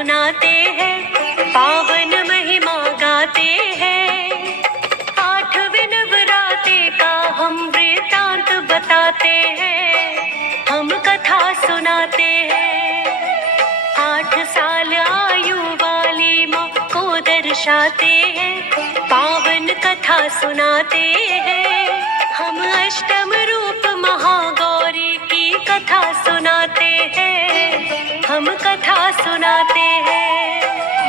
सुनाते हैं, पावन महिमा गाते हैं। आठवें नवरात्रे का हम वृतांत बताते हैं, हम कथा सुनाते हैं। 8 साल आयु वाली माँ को दर्शाते हैं, पावन कथा सुनाते हैं। हम अष्टम रूप महागौरी की कथा सुनाते हैं, हम कथा सुनाते हैं।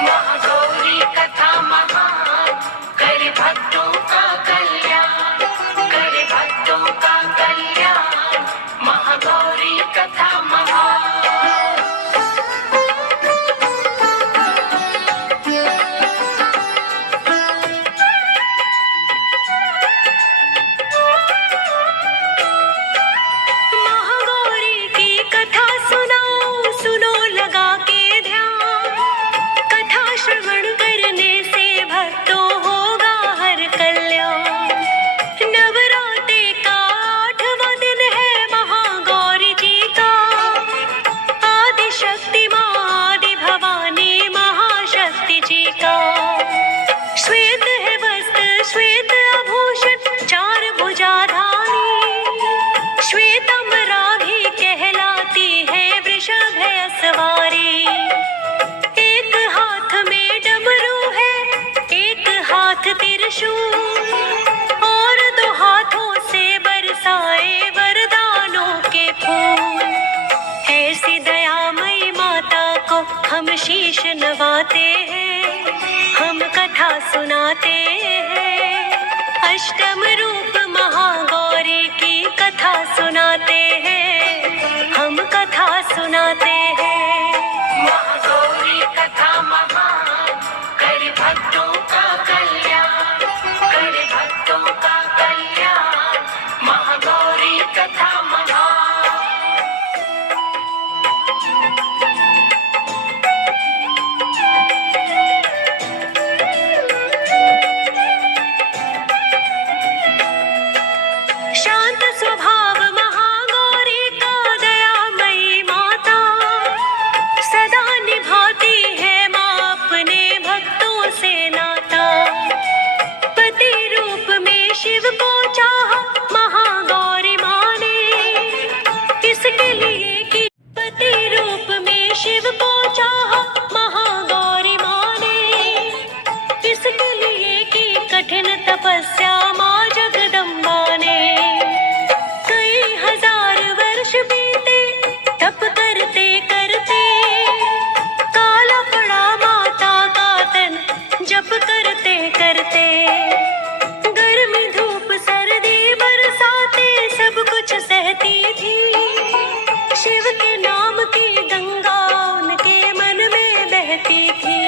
महागौरी कथा महान, करे भक्तों का कल्याण, करे भक्तों का कल्याण। महागौरी कथा महान। और 2 हाथों से बरसाए वरदानों के फूल। ऐसी दयामयी माता को हम शीश नवाते हैं, हम कथा सुनाते हैं। अष्टम रूप महागौरी की कथा सुनाते हैं, हम कथा सुनाते हैं। महागौरी कथा महान, करे भक्तों का कल्याण, करे भक्तों का कल्याण। महागौरी कथा महान। शांत स्वभाव महागौरी का दयामयी माता, सदा निभाती है माँ अपने भक्तों से नाता। पति रूप में शिव को चाहा महागौरी माँ ने, इसके लिए कि पति रूप में शिव को चाहा महागौरी माँ ने, इसके लिए कि कठिन तपस्या माँ जगदम्बा ने। कई हजार वर्ष बीते तप करते करते, काला पड़ा माता का तन जप करते करते। गर्मी धूप सर्दी बरसाते सब कुछ सहती थी, शिव के नाम की गंगा उनके मन में बहती थी।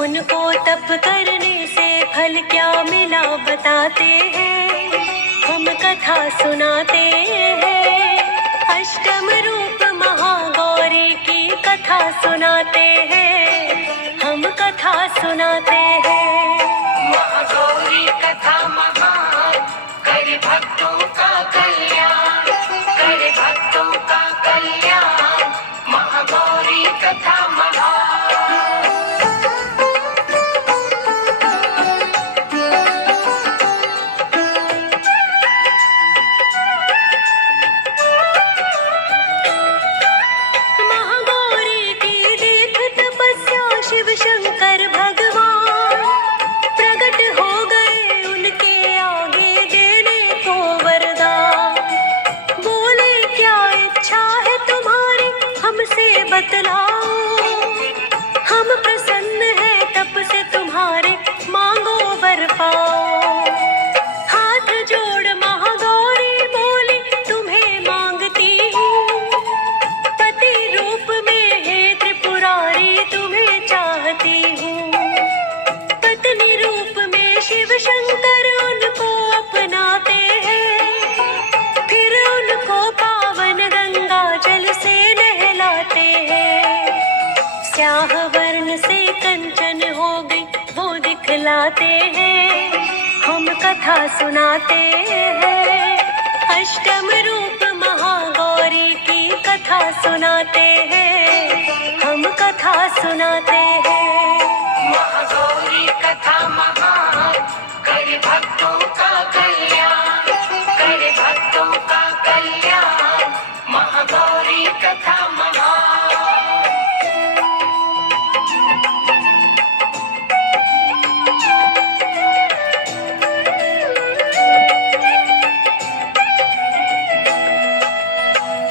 उनको तप करने से फल क्या मिला बताते हैं, हम कथा सुनाते हैं। अष्टम रूप महागौरी की कथा सुनाते हैं, हम कथा सुनाते हैं। महागौरी कथा महान, करे भक्तों का कल्याण, करे भक्तों का कल्याण। महागौरी कथा महान। महागौरी की देख तपस्या शिव शंकर भगवान प्रकट हो गए उनके आगे देने को वरदान। बोले क्या इच्छा है तुम्हारी हमसे बतलाओ, हम प्रसन्न हैं तप से तुम्हारे मांगो वर पाओ। हाथ जोड़ महागौरी बोली तुम्हें मांगती हूँ, पति रूप में हे त्रिपुरारी तुम्हें चाहती हूँ। पत्नी रूप में शिव शंकर उनको अपनाते हैं, फिर उनको पावन गंगा जल से नहलाते हैं। स्याह वर्ण से कंचन हो गई वो दिखलाते हैं, हम कथा सुनाते हैं। अष्टम रूप महागौरी की कथा सुनाते हैं, हम कथा कथा सुनाते हैं। महागौरी कथा महान, करे भक्तों का कल्याण, करे भक्तों का कल्याण। महागौरी कथा महान।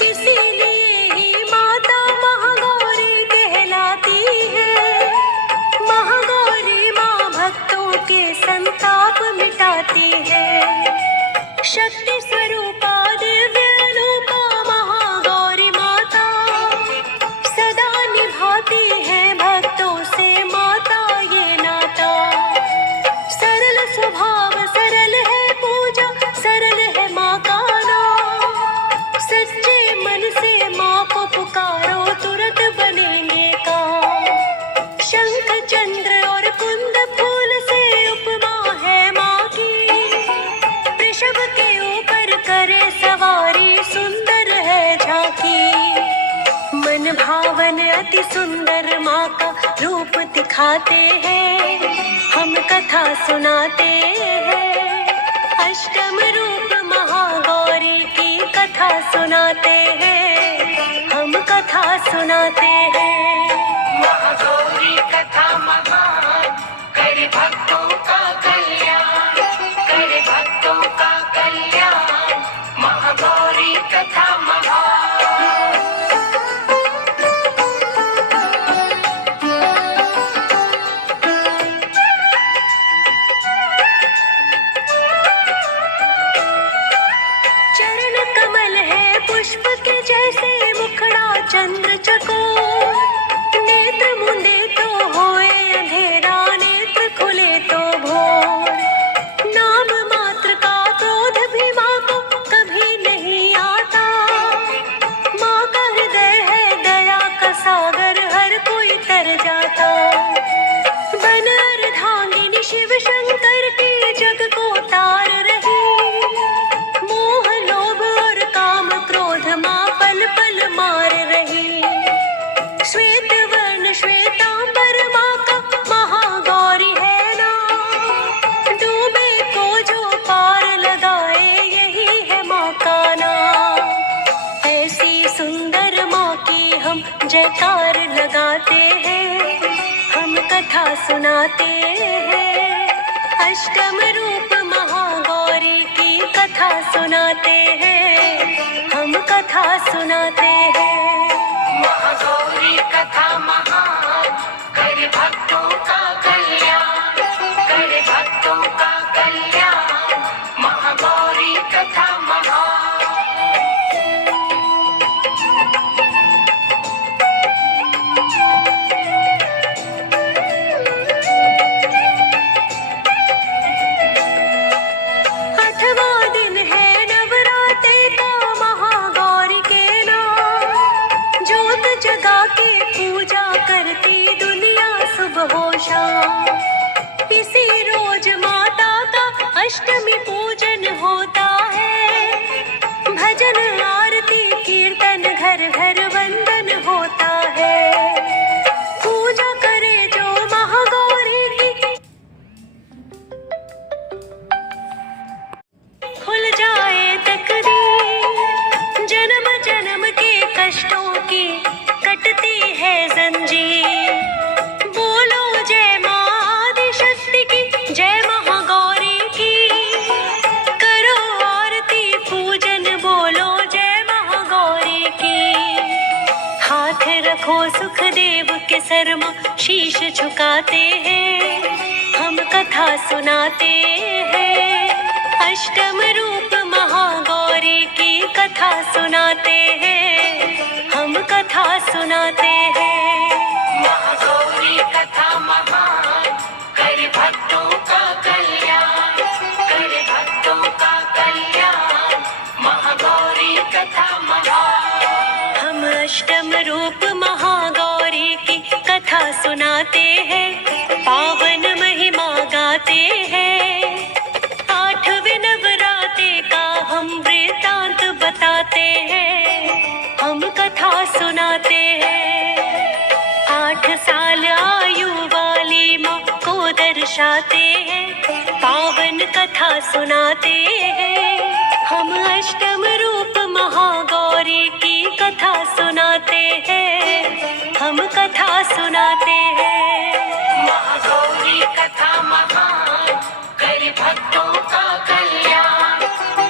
इसीलिए ही माता महागौरी कहलाती है। महागौरी माँ भक्तों के संताप मिटाती है। शक्ति स्वरूपा दिव्य रूपा महागौरी माता सदा निभाती है भक्तों से माता ये नाता। सरल स्वभाव सरल है पूजा, सरल है माँ का नाम। सच्चे मन से माँ को पुकारो तुरंत बनेंगे काम। शंख चंद्र और कुंद फूल से उपमा है माँ की। वृषभ के ऊपर करे सवारी, सुंदर है झांकी। मन भावन अति सुंदर माँ का रूप दिखाते हैं, हम कथा सुनाते हैं। अष्टम रूप महागौरी की कथा सुनाते हैं, हम कथा सुनाते हैं। महागौरी कथा महान, करे भक्तों का कल्याण, करे भक्तों का कल्याण। महागौरी कथा महान। चरण कमल है पुष्प के जैसे, मुखड़ा चंद्र चकोर। नेत्र मुंदे तो होए अंधेरा, नेत्र खुले तो भोर। नाम मात्र का क्रोध भी माँ को कभी नहीं आता। माँ का हृदय है दया का सागर, हर कोई तर जाता। बन अर्धांगिनी शिव शंकर की जग को तार रही। मोह लोभ और काम क्रोध माँ पल पल मार रही। श्वेत वर्ण श्वेतांबर माँ का महागौरी है नाम। डूबे को जो पार लगाए, यही है माँ का नाम। ऐसी सुंदर माँ की हम जयकार लगाते हैं, हम कथा सुनाते हैं। अष्टम रूप महागौरी की कथा सुनाते हैं, हम कथा सुनाते हैं। महागौरी कथा महान, करे भक्तों का कल्याण, करे भक्तों का कल्याण। महागौरी कथा महान। अठवां दिन है नवरात्रि का महागौरी के नाम। ज्योत जगा के पूजा करती दुनिया सुबह हो शाम। इसी रोज माता का अष्टमी पूजन होता है। भजन आरती कीर्तन घर घर वंदन होता है। पूजा करे जो महागौरी की, खुल जाए तकदीर। जन्म जन्म के कष्टों की कटती है जंजीर। बोलो जय माँ आदिशक्ति की, जय महागौरी की। करो आरती पूजन, बोलो जय महागौरी की। हाथ रखो सुखदेव के सर माँ, शीश झुकाते हैं, हम कथा सुनाते हैं। अष्टम रूप महागौरी की कथा सुनाते हैं, हम कथा सुनाते हैं। महागौरी कथा महान, करे भक्तों का कल्याण, करे भक्तों का कल्याण। महागौरी कथा महान। हम अष्टम रूप महागौरी की कथा सुनाते हैं, पावन महिमा गाते हैं। आठवें नवरात्रे का हम वृतांत बताते हैं, हम कथा सुनाते हैं। आठ कथा सुनाते हैं। हम अष्टम रूप महागौरी की कथा सुनाते हैं। हम कथा सुनाते हैं। महागौरी कथा महान, करे भक्तों का कल्याण,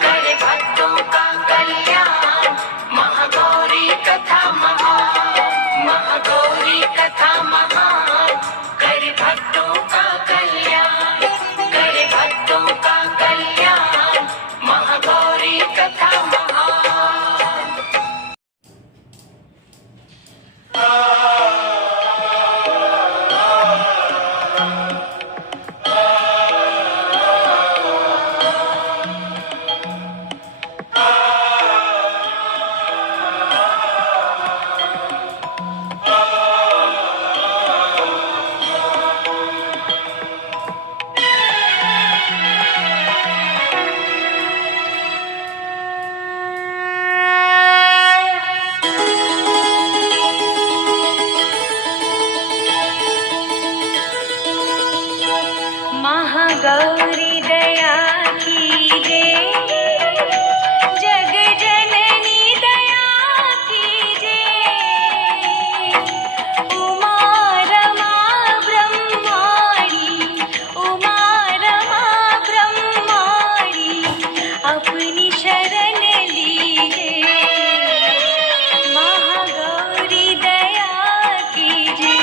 करे भक्तों का कल्याण। महागौरी कथा महान, महागौरी कथा महान, करे भक्तों का कल्याण, करे भक्तों का कल्याण। महागौरी कथा महान। महागौरी दया कीजे, जग जननी दया कीजे। उमा रमा ब्रह्माणी, उमा रमा ब्रह्माणी, अपनी शरण लीजे। महागौरी दया कीजे।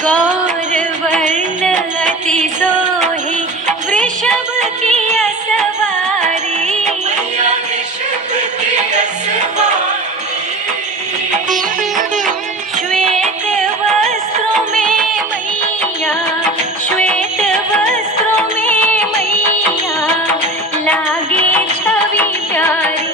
गौरवर्ण अति सोहि, वृषभ की असवारी। श्वेत वस्त्रों में मैया, श्वेत वस्त्रों में मैया, लागे छवि प्यारी।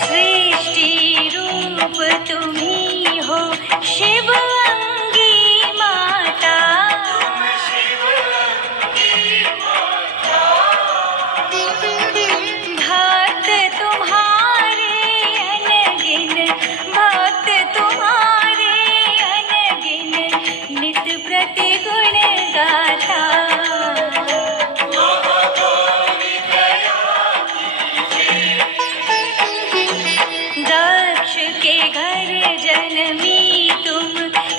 सृष्टि रूप तुम्ही हो, शिव अंगी माता। भक्त तुम्हारे अनगिन, भक्त तुम्हारे अनगिन, नित प्रति गुण गाथा। दक्ष के घर जन्मी तुम,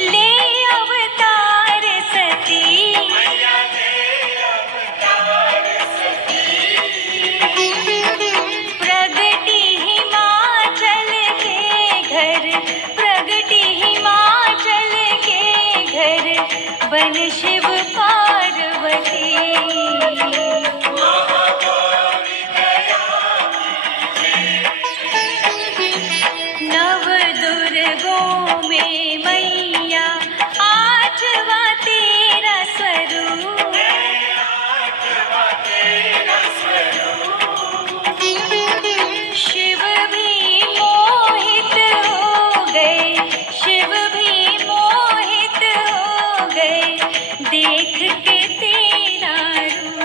ले अवतार सती। प्रगति हिमाचल के घर, प्रगति हिमाचल के घर, बन शिव पार्वती। नव दुर्गों में मैया, आठवां तेरा स्वरूप। शिव भी मोहित हो गए, शिव भी मोहित हो गए, देख के तेरा रूप।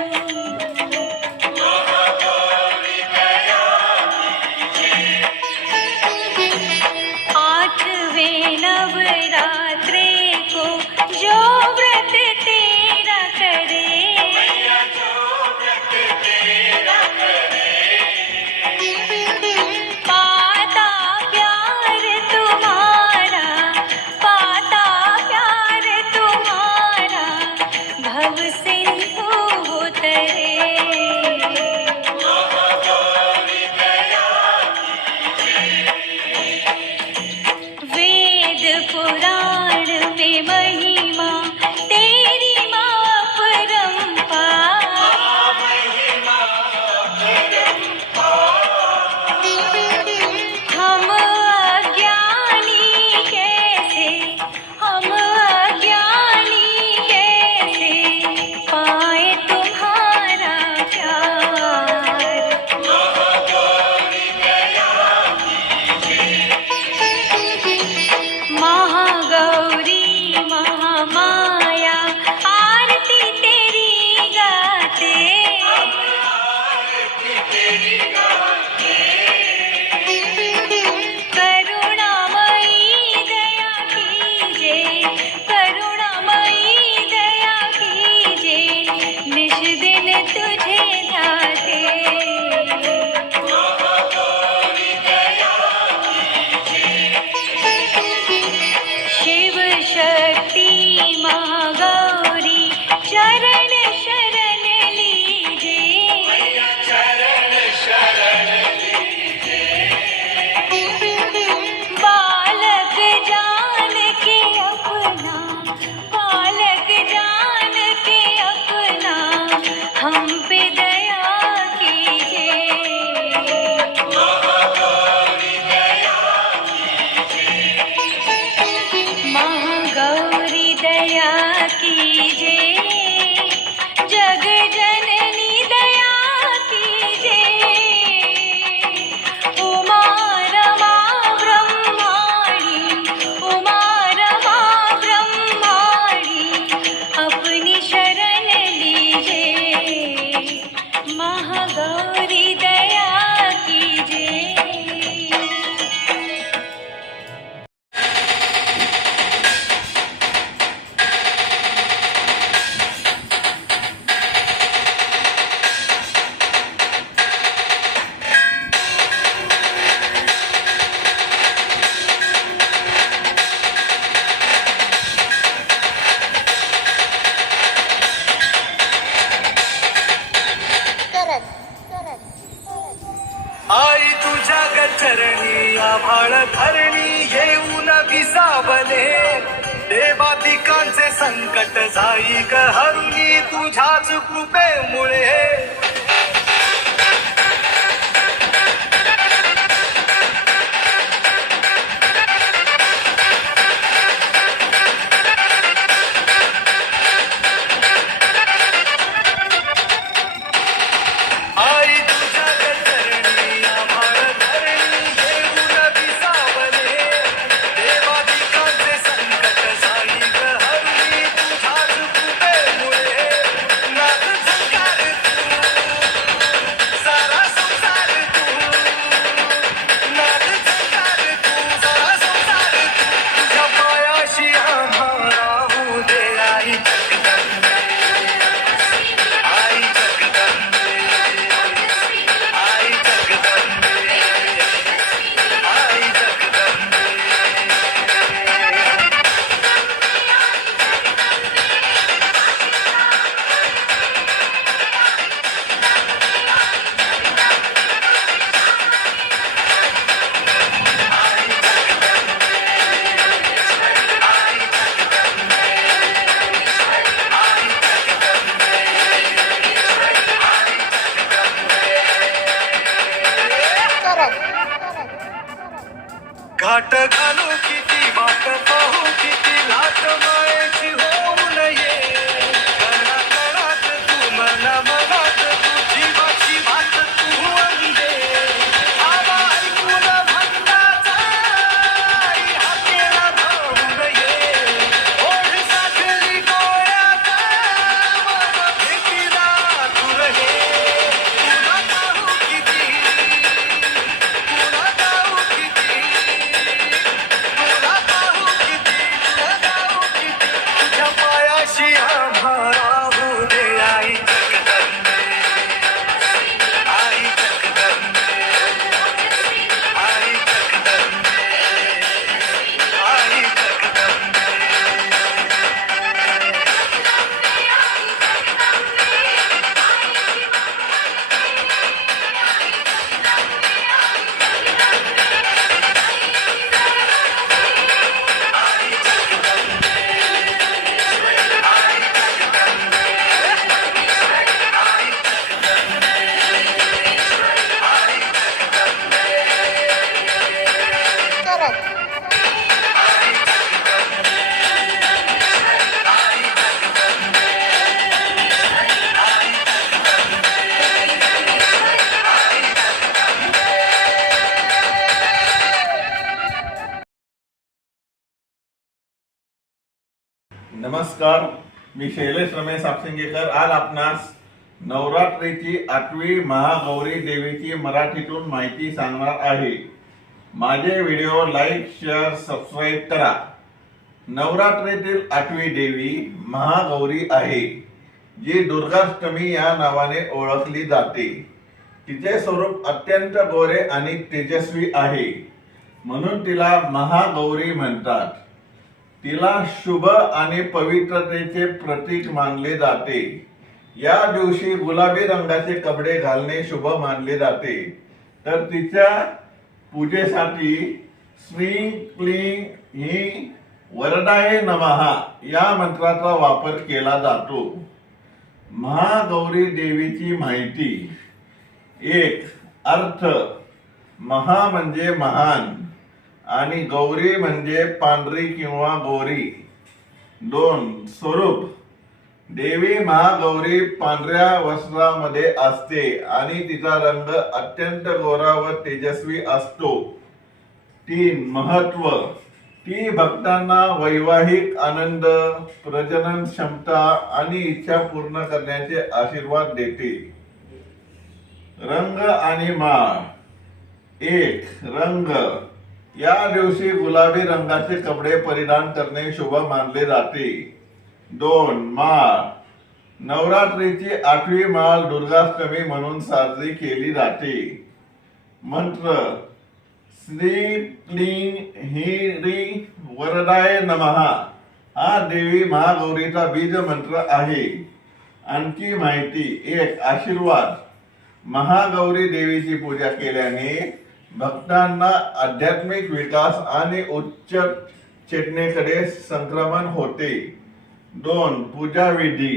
चरणी आभाळ धरणी येऊन विसावले देवादिकांचे संकट जाई ग हरुणी तुझ्याच कृपेमुळे आई तुझ्या चरणी आभाळ धरणी येऊन विसावले देवादिकांचे संकट जाई ग हरुणी तुझ्याच कृपेमुळे नाथ झंकार तू सारा संसार तू नाथ झंकार तू सारा संसार तू तुझ्या पायाशी आम्हा राहू दे आई जगदंबे आई जगदंबे आई जगदंबे आई जगदंबे घाट घालू किती वाट पाहू किती लाट मायेची होऊ नये कणाकणात तू मना मनात तू जीवाची वाट तू अंदे आवा ऐकून भक्ताचा आई हाकेला धावू नये ओढ साठली डोळ्यात मन भेटीला तू रहे तुला पाहू किती तुला पाहू किती तुला पाहू किती तुला पाहू किती तुझ्या पायाशी आम्हा राहू दे आई जगदंबे आई जगदंबे आई जगदंबे आई जगदंबे नमस्कार, मी शैलेश रमेश आपसिंगेकर. आज आपणास नवरात्रीची 8वी महागौरी देवीची मराठीतून माहिती सांगणार आहे. माझे व्हिडिओ लाईक, शेअर, सबस्क्राईब करा. नवरात्रीतील 8वी देवी महागौरी आहे, जी दुर्गाष्टमी या नावाने ओळखली जाते. तिचे स्वरूप अत्यंत गोरे आणि तेजस्वी आहे, म्हणून तिला महागौरी म्हणतात. तिला शुभ आणि पवित्रतेचे प्रतीक मानले जाते. या दिवशी गुलाबी रंगाचे कपडे घालणे शुभ मानले जाते. तर तिच्या पूजेसाठी श्री क्लीं ही वरदाय नमः या मंत्राचा वापर केला जातो. महागौरी देवीची माहिती. 1. अर्थ. महा म्हणजे महान आणि गौरी म्हणजे पांढरी किंवा गोरी. 2. स्वरूप. देवी महागौरी पांढऱ्या वस्त्रामध्ये असते आणि तिचा रंग अत्यंत गोरा व तेजस्वी असतो. 3. महत्व. ती भक्तांना वैवाहिक आनंद, प्रजनन क्षमता आणि इच्छा पूर्ण करण्याचे आशीर्वाद देते. रंग आणि माळ. 1. रंग. या दिवशी गुलाबी रंगाचे कपडे परिधान करणे शुभ मानले जाते. 2. माळ. नवरात्रीची 8वी माळ दुर्गाष्टमी म्हणून साजरी केली जाते. मंत्र. श्री क्लीं ह्रीं वरदाय नमः हा देवी महागौरीचा बीज मंत्र आहे. आणखी माहिती. 1. आशीर्वाद. महागौरी देवीची पूजा केल्याने भक्तांना आध्यात्मिक विकास आणि उच्च चेतनेकडे संक्रमण होते. 2. पूजा विधी.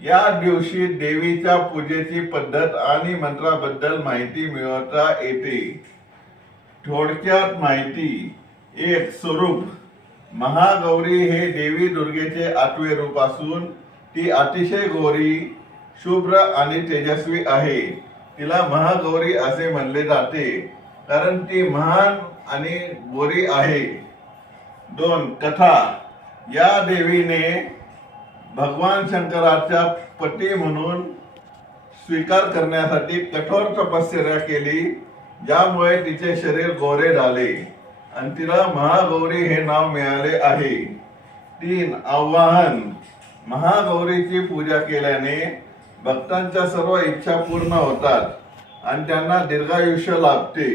या दिवशी देवीच्या पूजेची पद्धत आणि मंत्राबद्दल माहिती मिळवता येते. थोडक्यात माहिती. 1. स्वरूप. महागौरी हे देवी दुर्गेचे 8वे रूप असून ती अतिशय गौरी, शुभ्र आणि तेजस्वी आहे. तिला महागौरी असे म्हणले जाते कारण ती महान आणि गोरी आहे. 2. कथा. या देवीने भगवान शंकराच्या पती म्हणून स्वीकार करण्यासाठी कठोर तपश्चर्या केली, ज्यामुळे तिचे शरीर गोरे झाले आणि तिला महागौरी हे नाव मिळाले आहे. 3. आवाहन. महागौरीची पूजा केल्याने भक्तांच्या सर्व इच्छा पूर्ण होतात आणि त्यांना दीर्घायुष्य लाभते.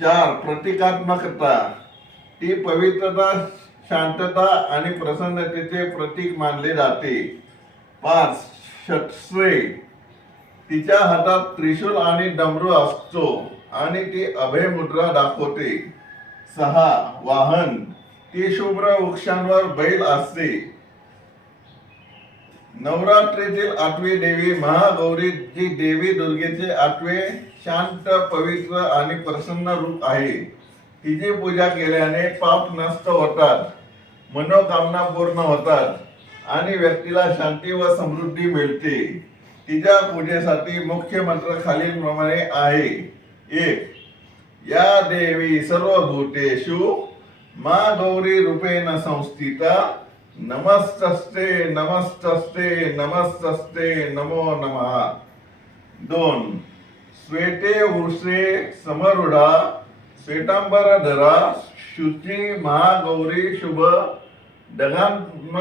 4. प्रतिकात्मकता. ती पवित्रता, शांतता आणि प्रसन्नतेचे प्रतीक मानले जाते. 5. शस्त्रे. तिच्या हातात त्रिशूल आणि डमरू असतो आणि ती अभय मुद्रा दाखवते. 6. वाहन. ती शुभ्र वृक्षांवर बैल असते. नवरात्रीतील 8वी देवी महागौरी जी देवी दुर्गेचे 8वे शांत, पवित्र आणि प्रसन्न रूप आहे. तिची पूजा केल्याने पाप नष्ट होतात, मनोकामना पूर्ण होतात आणि व्यक्तीला शांती व समृद्धी मिळते. तिच्या पूजेसाठी मुख्य मंत्र खालीलप्रमाणे आहे. 1. या देवी सर्वभूतेषु मा गौरी रूपेण संस्थिता नमस्तस्ते नमस्तस्ते नमस्तस्ते नमो नमः. 2. श्वेते वृषे समरूढा श्वेतांबरधरा शुची महागौरी शुभ डगान्म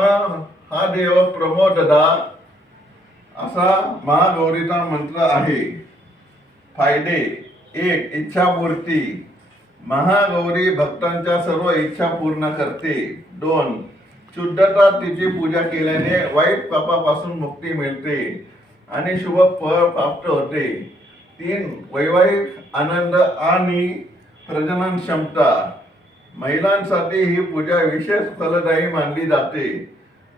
हा देव प्रमोददा असा महागौरीचा मंत्र आहे. फायदे. 1. इच्छापूर्ती. महागौरी भक्तांच्या सर्व इच्छा पूर्ण करते. 2. शुद्धता. तिची पूजा केल्याने वाईट पापापासून मुक्ती मिळते आणि शुभ फळ प्राप्त होते. 3. वैवाहिक आनंद आणि प्रजनन क्षमता. महिलांसाठी ही पूजा विशेष फलदायी मानली जाते,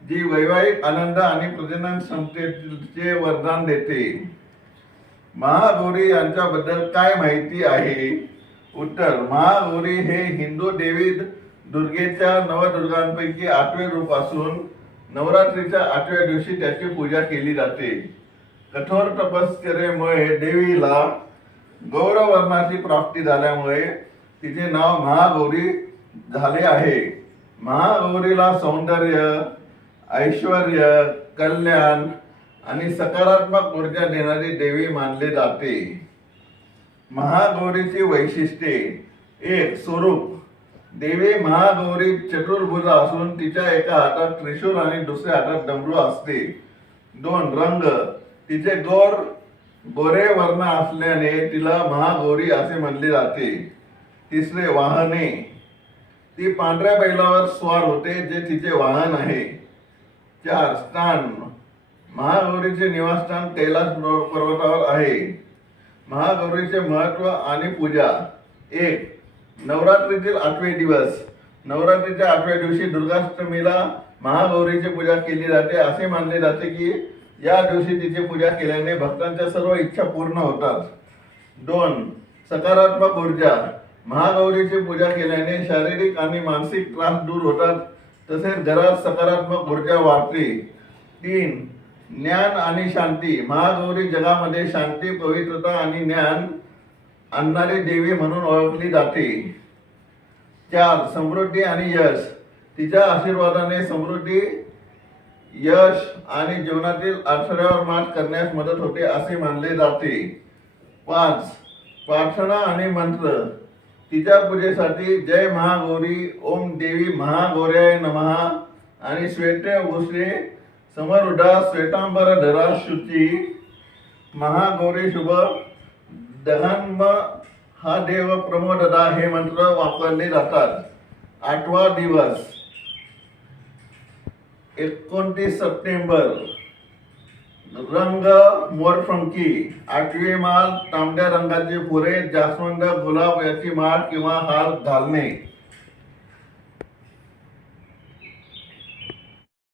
जी वैवाहिक आनंद आणि प्रजनन क्षमतेचे वरदान देते. महागौरी यांच्याबद्दल काय माहिती आहे? उत्तर. महागौरी हे हिंदू देवी दुर्गेच्या नवदुर्गांपैकी 8वे रूप असून नवरात्रीच्या 8व्या दिवशी त्याची पूजा केली जाते. कठोर तपश्चर्येमुळे देवीला गौरवर्णाची प्राप्ती झाल्यामुळे तिचे नाव महागौरी झाले आहे. महागौरीला सौंदर्य, ऐश्वर्य, कल्याण आणि सकारात्मक ऊर्जा देणारी देवी मानले जाते. महागौरीची वैशिष्ट्ये. 1. स्वरूप. देवी महागौरी चतुर्भुज असून तिच्या एका हातात त्रिशूल आणि दुसऱ्या हातात डमरू असते. 2. रंग. तिचे गोरे वर्ण असल्याने तिला महागौरी असे म्हणले जाते. 3. वाहने. ती पांढऱ्या बैलावर स्वार होते, जे तिचे वाहन आहे. 4. स्थान. महागौरीचे निवासस्थान कैलास पर्वतावर आहे. महागौरीचे महत्व आणि पूजा. 1. नवरात्रीतील 8वे दिवस. नवरात्रीच्या 8व्या दिवशी दुर्गाष्टमीला महागौरीची पूजा केली जाते. असे मानले जाते की या दिवशी तिची पूजा केल्याने भक्तांच्या सर्व इच्छा पूर्ण होतात. 2. सकारात्मक ऊर्जा. महागौरीची पूजा केल्याने शारीरिक आणि मानसिक त्रास दूर होतात, तसेच घरात सकारात्मक ऊर्जा वाढते. 3. ज्ञान आणि शांती. महागौरी जगामध्ये शांती, पवित्रता आणि ज्ञान आणणारी देवी म्हणून ओळखली जाते. 4. समृद्धी आणि यश. तिच्या आशीर्वादाने समृद्धी, यश आणि जीवनातील अडथळ्यावर मात करण्यास मदत होते असे मानले जाते. 5. प्रार्थना आणि मंत्र. तिच्या पूजेसाठी जय महागौरी, ओम देवी महागौर्याय नमः आणि श्वेते वृषे समरूढा श्वेतांबरधरा शुची महागौरी शुभ दहन्म हा देव प्रमोददा हे मंत्र वापरले जातात. 8वा दिवस 29 सप्टेंबर रंग मोरपंखी, आठवी माळ तांबड्या रंगाची फुले, जास्वंद, गुलाब याची माळ किंवा हार घालणे.